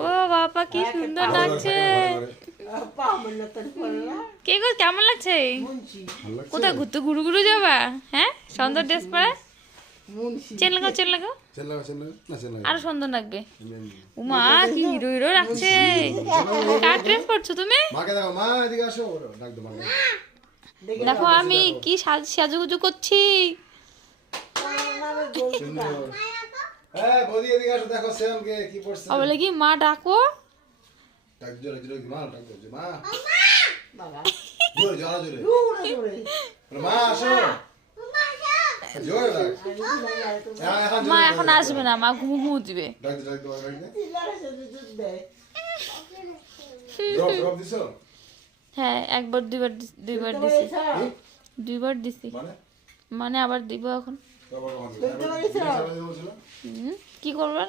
ও বাবা কি সুন্দর লাগছে। কে গো কেমন লাগছে? কোথায় ঘুরতে ঘুরু ঘুরু যাবা? হ্যাঁ সুন্দর ড্রেস পরে চেন লাগাও চেন লাগাও আরো সুন্দর লাগবে। উমা কি হিরো হিরো লাগছে। কার ড্রেস পরছো তুমি? দেখো আমি কি সাজুগুজু করছি। বলে কি মা ডাকো। মা এখন আসবে না, মা ঘুমু ঘুমু দিবে। হ্যাঁ একবার দুইবার দুইবার দিছি মানে আবার দিব এখন। কি করবার?